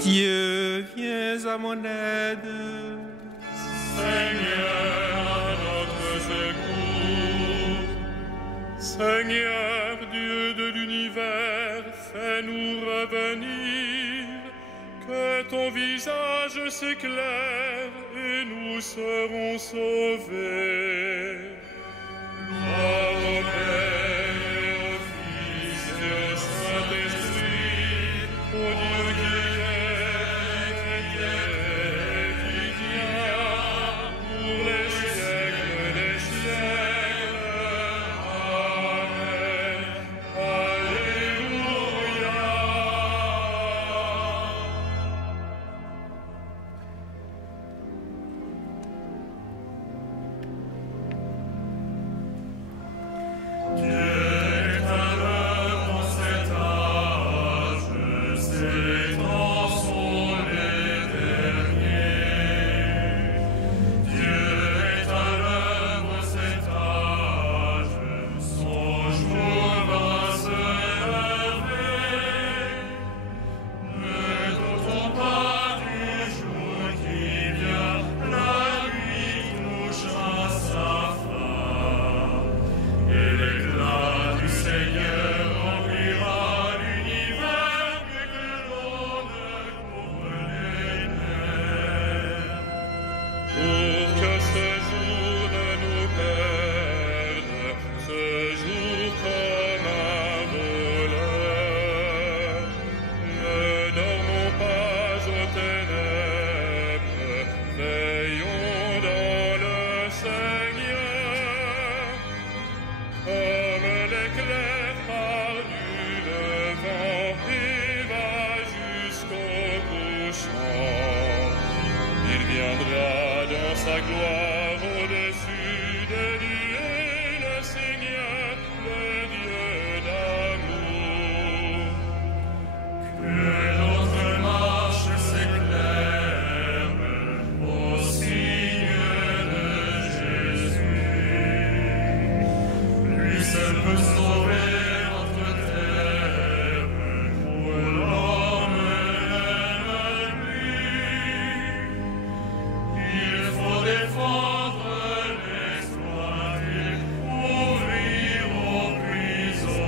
Dieu, viens à mon aide. Seigneur, à notre secours. Seigneur, Dieu de l'univers, fais-nous revenir, que ton visage s'éclaire et nous serons sauvés. Gloire au Père et au Fils et au Saint-Esprit, au Dieu qui est, qui vient, pour les siècles des siècles. Amen. Alléluia. Dieu est à l'œuvre en cet âge, ses temps sont les derniers. Dieu est à l'œuvre en cet âge, son jour va se lever. Ne doutons pas du jour qui vient, la nuit touchera sa fin. Et l'éclat du Seigneur remplira l'univers, mieux que l'on ne couvre les mers. Pour que ce jour ne nous perde, ce jour comme un voleur, ne dormons pas aux ténèbres, veillons dans le Seigneur. Comme l'éclair part du levant et va jusqu'au couchant, il viendra dans sa gloire au-dessus des nuées, le Seigneur, le Dieu d'amour. Que notre marche s'éclaire au signe de Jésus. Lui seul peut sauver notre terre, pour l'homme n'aime plus. Il faut défendre l'exploité, ouvrir aux prisonniers.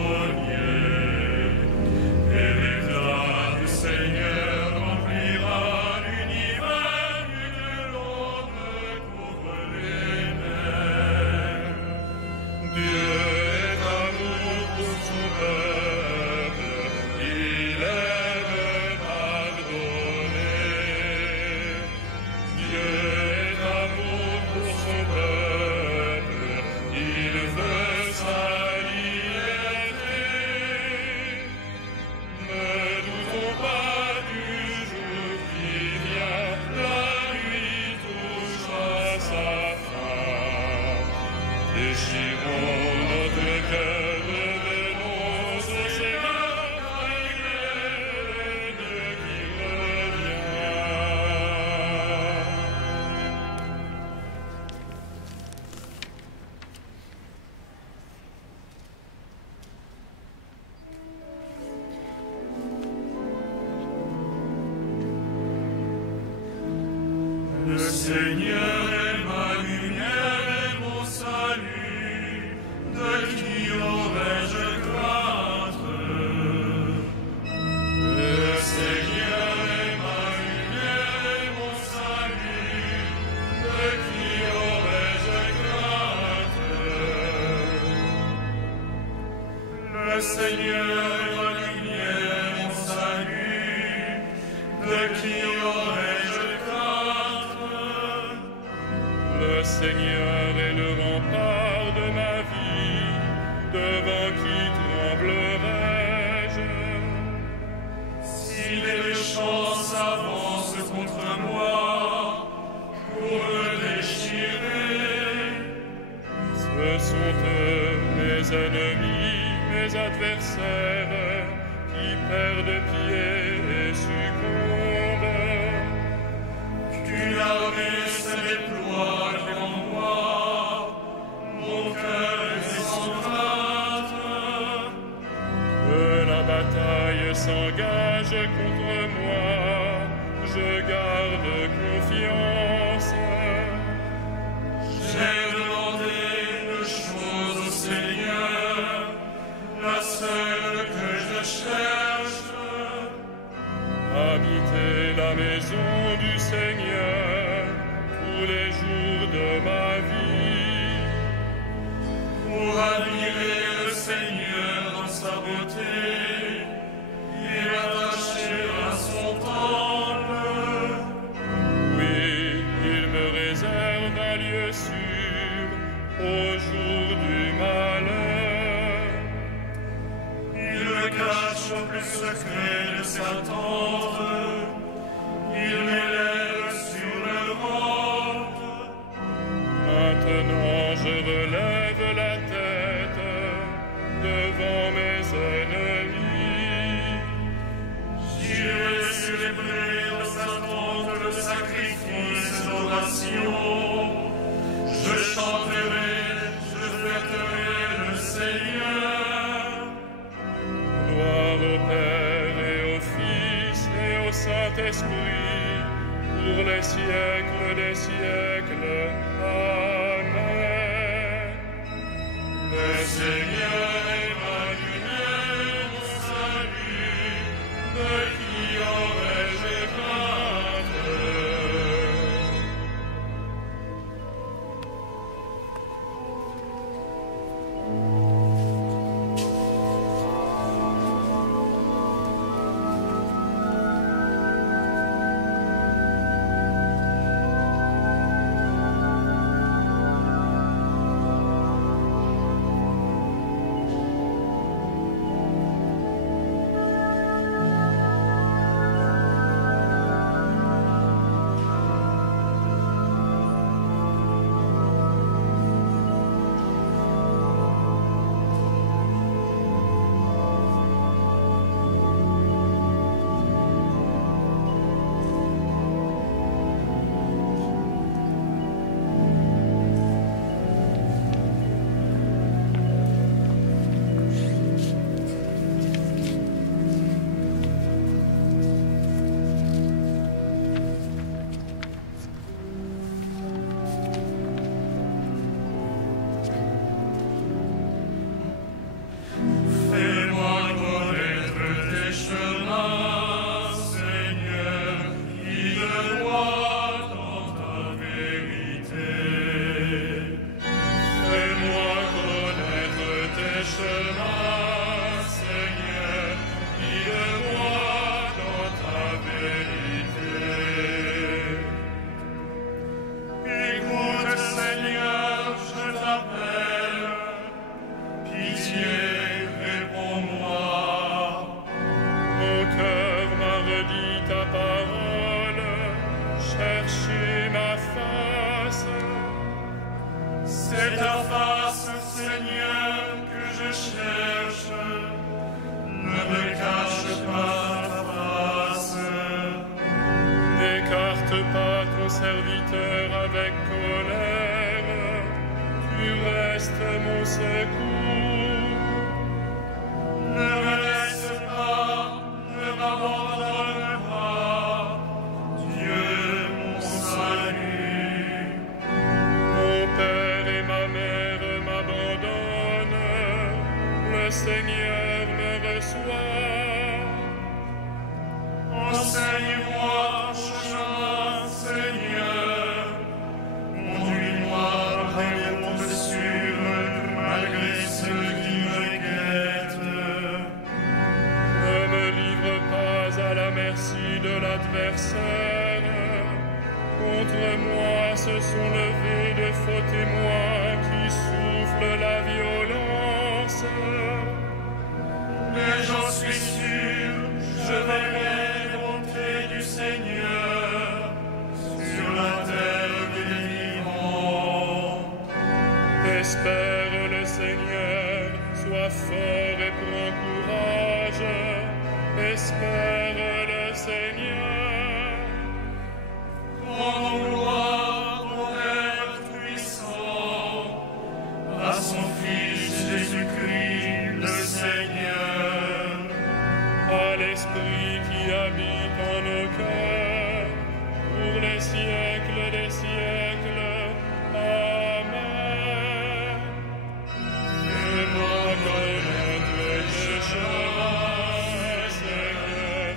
Et l'éclat du Seigneur remplira l'univers, mieux que l'on ne couvre les mers. Dieu est amour pour son peuple, il aime pardonner. Dieu est amour pour son peuple, il veut sa liberté. Ne doutons pas du jour qui vient, la nuit touchera sa fin. Déchirons notre cœur, revenons au Seigneur, avec l'aide qui revient. Le Seigneur est ma lumière et mon salut, de qui aurais-je crainte? Le Seigneur est ma lumière et mon salut, de qui aurais-je crainte? Le Seigneur est ma lumière et mon salut, de qui aurais-je crainte? Le Seigneur est le rempart de ma vie, devant qui tremblerai-je? Si les méchants s'avancent contre moi pour me déchirer, ce sont eux mes ennemis, mes adversaires, qui perdent pied et succombent. Qu'une armée se déploie devant moi, mon cœur est sans crainte. Que la bataille s'engage contre moi, et attaché à son temple. Oui, il me réserve un lieu sûr au jour du malheur. Il me cache au plus secret de sa tente. Il m'élève sur le ventre. Maintenant je relève la tête devant mes ennemis. J'irai célébrer dans sa tente le sacrifice d'oration. Je chanterai, je fêterai le Seigneur. Gloire au Père et au Fils et au Saint-Esprit, pour les siècles des siècles. Amen. Le Seigneur est ma lumière, mon salut, de qui aurais-je crainte? C'est ta face, Seigneur, que je cherche. Ne me cache pas ta face. N'écarte pas ton serviteur avec colère. Tu restes mon secours. Ne me laisse pas, ne m'abandonne pas, Dieu mon salut. Mon père et ma mère m'abandonnent, le Seigneur me reçoit. Enseigne-moi ton chemin, Seigneur. Conduis-moi par des routes sûres, malgré ceux qui me guettent. Ne me livre pas à la merci de l'adversaire. Contre moi se sont levés de faux témoins qui soufflent la violence. Mais j'en suis sûr, je verrai les bontés du Seigneur sur la terre des vivants. Espère le Seigneur, sois fort et prends courage. Espère le Seigneur. Rends gloire au Père puissant, à son Fils Jésus-Christ le Seigneur. À l'Esprit qui habite en nos cœurs, pour les siècles des siècles. Amen. Fais-moi connaître tes chemins, Seigneur,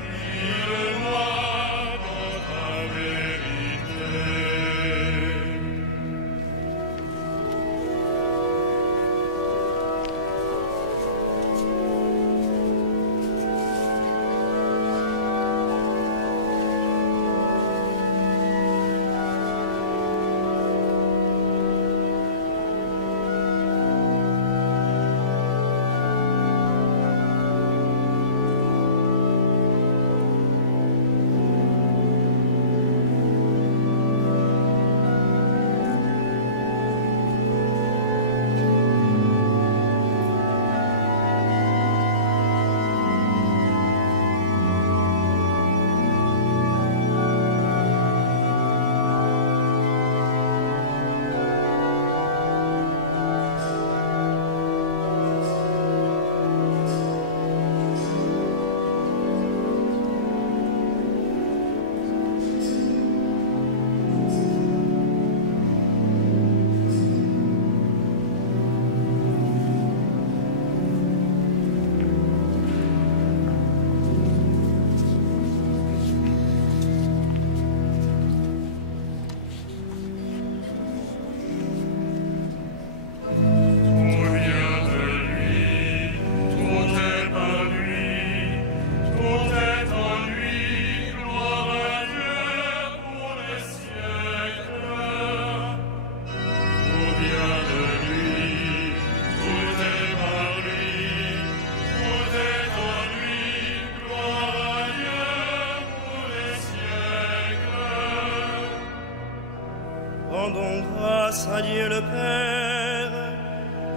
Rendons grâce à Dieu le Père,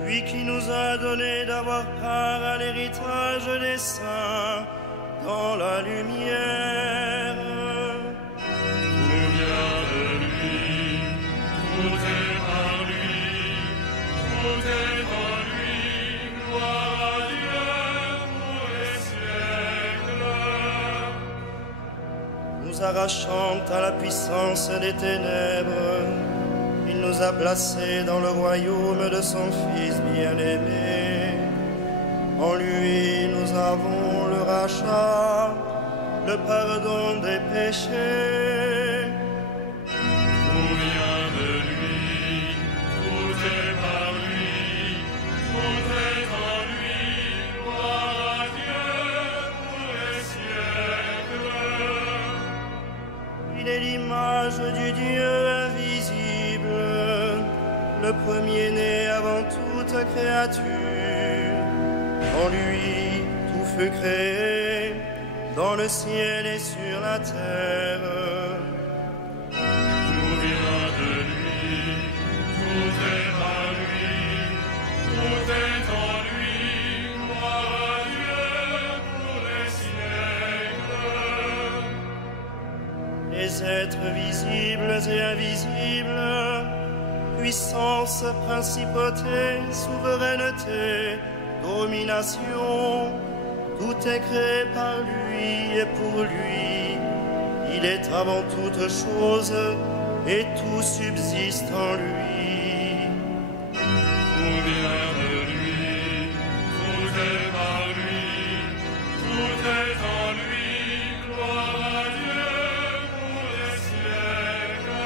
lui qui nous a donné d'avoir part à l'héritage des saints dans la lumière. Tout vient de lui, tout est par lui, tout est en lui, gloire à Dieu pour les siècles. Nous arrachant à la puissance des ténèbres, il nous a placés dans le royaume de son Fils bien-aimé. En lui, nous avons le rachat, le pardon des péchés. Tout vient de lui, tout est par lui, tout est en lui, gloire à Dieu pour les siècles. Il est l'image du Dieu invisible, le premier-né avant toute créature. En lui, tout fut créé, dans le ciel et sur la terre. Tout vient de lui, tout est par lui, tout est en lui, gloire à Dieu pour les siècles. Les êtres visibles et invisibles, puissance, principauté, souveraineté, domination, tout est créé par lui et pour lui. Il est avant toute chose et tout subsiste en lui. Tout vient de lui, tout est par lui, tout est en lui, gloire à Dieu pour les siècles.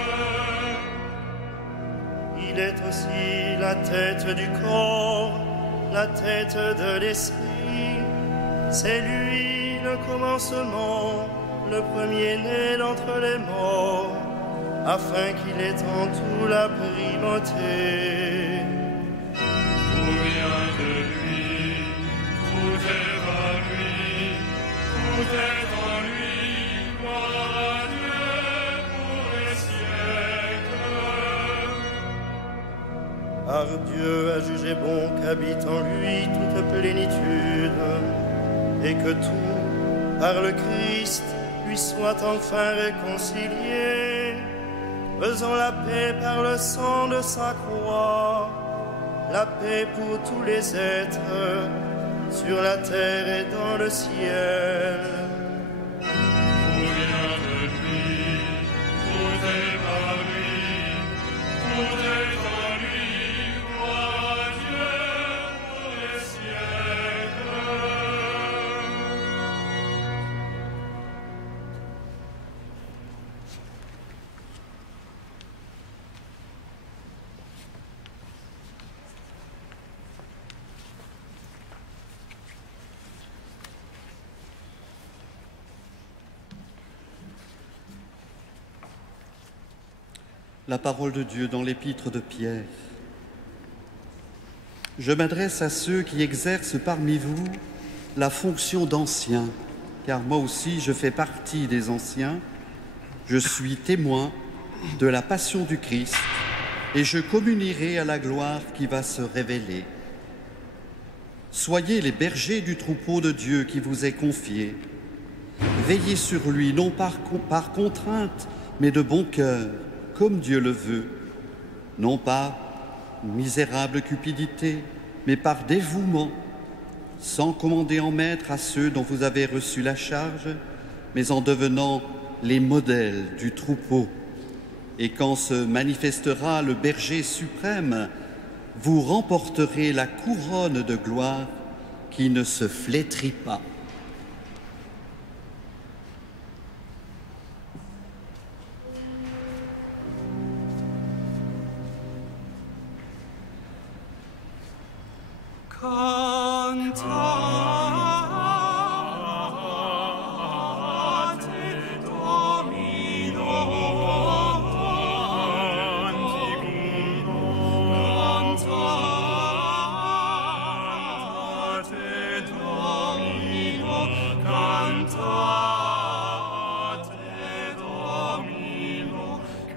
Il est aussi la tête du corps, la tête de l'esprit. C'est lui le commencement, le premier-né d'entre les morts, afin qu'il ait en tout la primauté. Tout vient de lui, tout est par lui, tout est en lui, gloire à Dieu pour les siècles. Car Dieu a jugé bon qu'habite en lui toute plénitude, et que tout, par le Christ, lui soit enfin réconcilié, faisant la paix par le sang de sa croix, la paix pour tous les êtres, sur la terre et dans le ciel. Tout vient de lui, tout est par lui, tout est en lui, gloire à Dieu pour les siècles. La parole de Dieu dans l'épître de Pierre. Je m'adresse à ceux qui exercent parmi vous la fonction d'anciens, car moi aussi je fais partie des anciens. Je suis témoin de la passion du Christ et je communierai à la gloire qui va se révéler. Soyez les bergers du troupeau de Dieu qui vous est confié. Veillez sur lui, non par contrainte, mais de bon cœur, comme Dieu le veut, non pas misérable cupidité, mais par dévouement, sans commander en maître à ceux dont vous avez reçu la charge, mais en devenant les modèles du troupeau. Et quand se manifestera le berger suprême, vous remporterez la couronne de gloire qui ne se flétrit pas.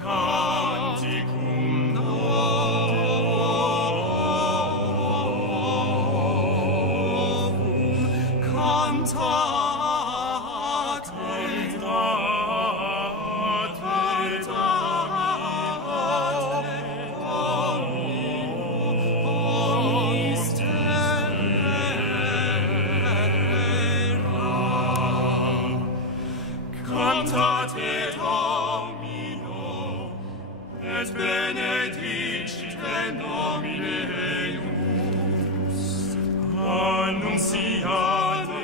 Canticum Domine eius. Annunciate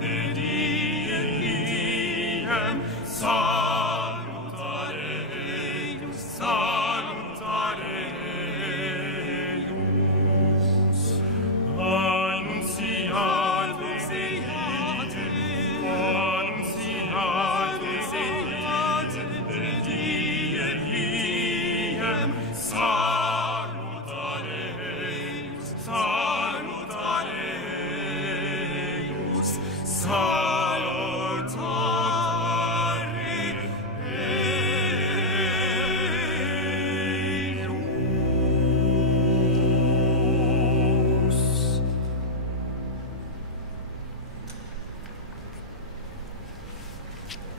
de diem, salutare eius, salutare eius. Annunciate de diem, salutare eius, salutare eius, salutare eius.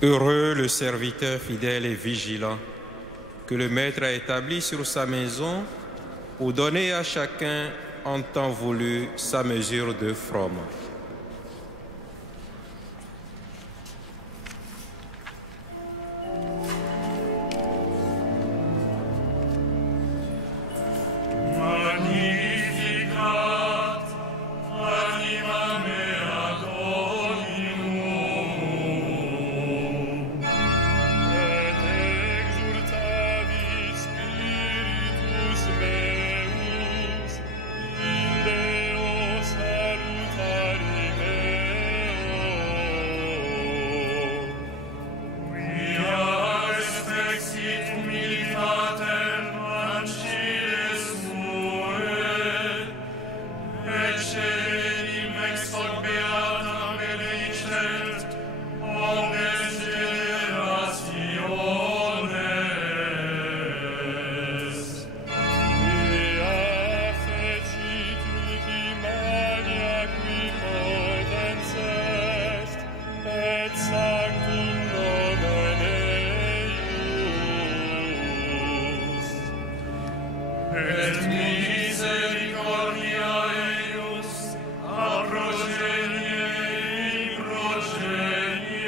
Heureux le serviteur fidèle et vigilant que le Maître a établi sur sa maison pour donner à chacun en temps voulu sa mesure de froment. Magnificat anima mea Dominum, Et exultavi spiritus meus in Deo salutari meo. quia respexit humilitatem anciles suae, et celim ex hoc beatam benedicent omnes generationes. Ea fecit ultimania qui potens est, et sanctum nomen eius. Et misericordia eius a progenie progenies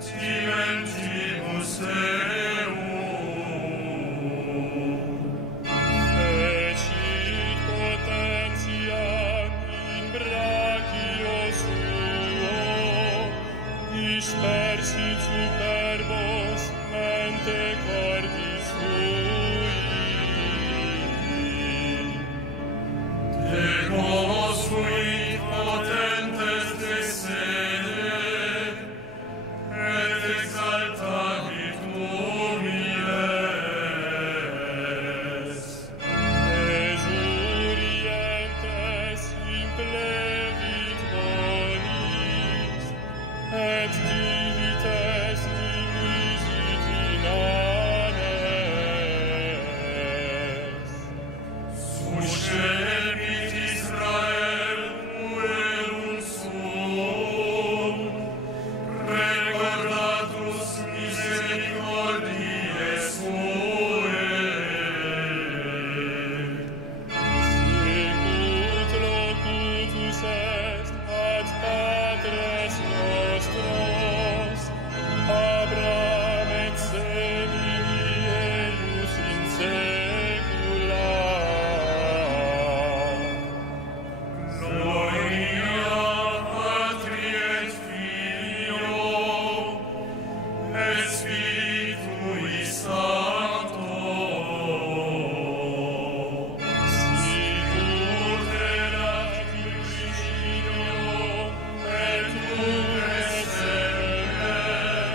timentibus eum. Fecit potentiam in brachio suo, dispersit superbos mente cordis sui. Deconstruit potentes de sede, et exaltavit humiles. Exurientes implevit bonis, et divites dimisit in anes. Suscepit Israel puerum suum, recordatus misericordiae suae. Sicut locutus est ad patres nostros, Abraham et semini eius in saecula. Gloria Patri et Filio et Spiritui Sancto. Sicut erat in principio et nunc et semper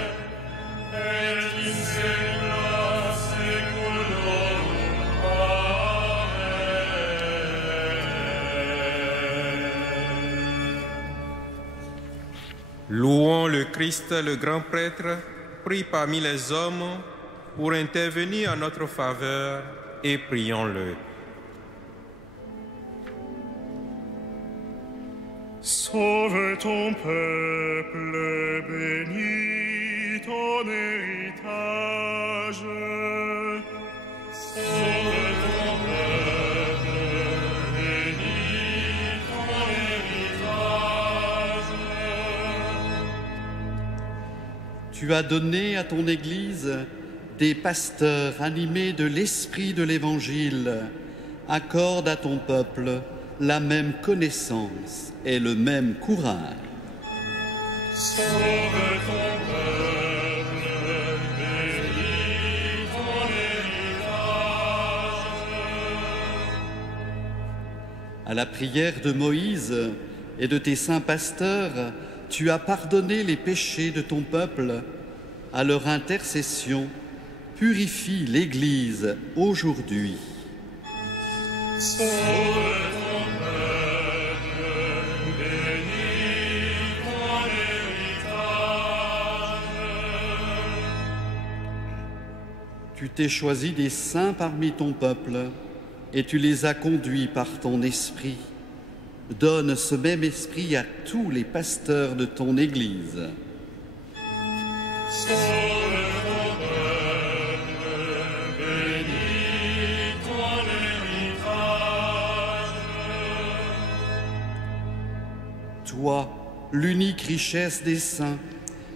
et in saecula saeculorum. Amen. Louons le Christ, le grand prêtre, pris parmi les hommes pour intervenir en notre faveur et prions-le. Sauve ton peuple, bénis ton héritage. Sauve ton peuple, bénis ton héritage. Tu as donné à ton Église des pasteurs animés de l'esprit de l'Évangile. Accorde à ton peuple la même connaissance et le même courage. Sauve ton peuple, bénis ton héritage. À la prière de Moïse et de tes saints pasteurs, tu as pardonné les péchés de ton peuple. À leur intercession, purifie l'Église aujourd'hui. Sauve ton peuple, bénis ton héritage. Tu t'es choisi des saints parmi ton peuple et tu les as conduits par ton esprit. Donne ce même esprit à tous les pasteurs de ton Église. Sauve ton peuple, bénis ton héritage. Toi, l'unique richesse des saints,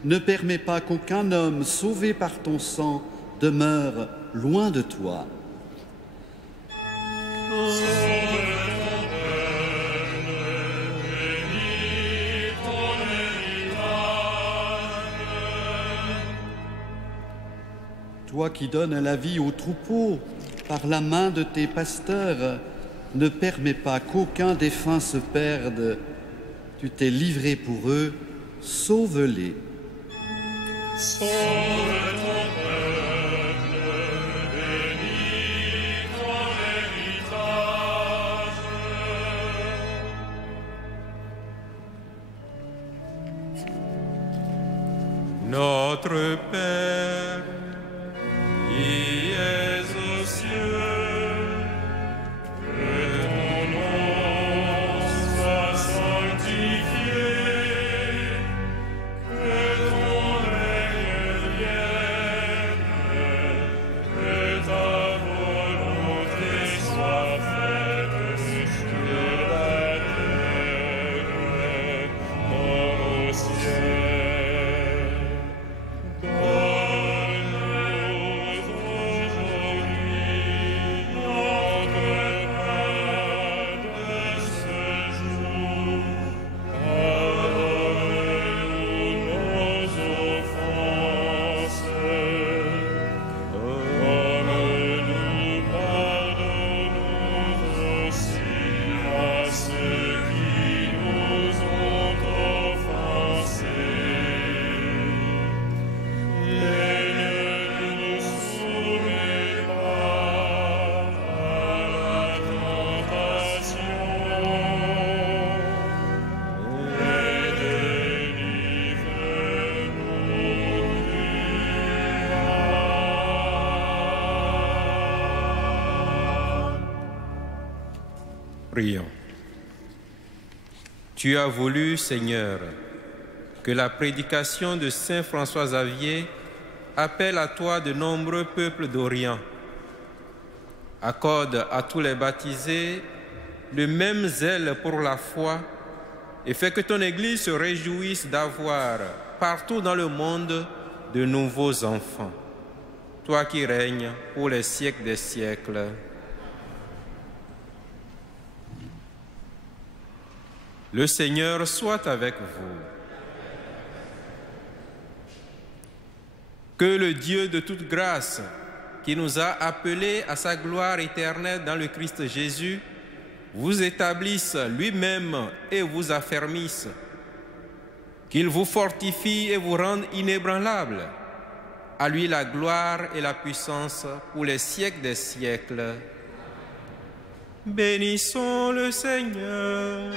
ne permets pas qu'aucun homme sauvé par ton sang demeure loin de toi. Sauve ton peuple, bénis ton héritage. Toi qui donnes la vie aux troupeaux par la main de tes pasteurs, ne permets pas qu'aucun défunt se perde. Tu t'es livré pour eux, sauve-les. Sauve ton peuple, bénis ton héritage. Notre Père, qui es aux cieux, Que ton nom soit sanctifié, que ton règne vienne, que ta volonté soit faite sur la terre comme au ciel. Donne-nous aujourd'hui notre pain de ce jour. Pardonne-nous nos offenses, comme nous pardonnons aussi à ceux qui nous ont offensés. Et ne nous soumets pas à la tentation, mais délivre-nous du mal. prions. Tu as voulu, Seigneur, que la prédication de Saint François Xavier appelle à toi de nombreux peuples d'Orient. Accorde à tous les baptisés le même zèle pour la foi et fais que ton Église se réjouisse d'avoir partout dans le monde de nouveaux enfants. Toi qui règnes pour les siècles des siècles. Le Seigneur soit avec vous. Que le Dieu de toute grâce, qui nous a appelés à sa gloire éternelle dans le Christ Jésus, vous établisse lui-même et vous affermisse. Qu'il vous fortifie et vous rende inébranlables. À lui la gloire et la puissance pour les siècles des siècles. Bénissons le Seigneur.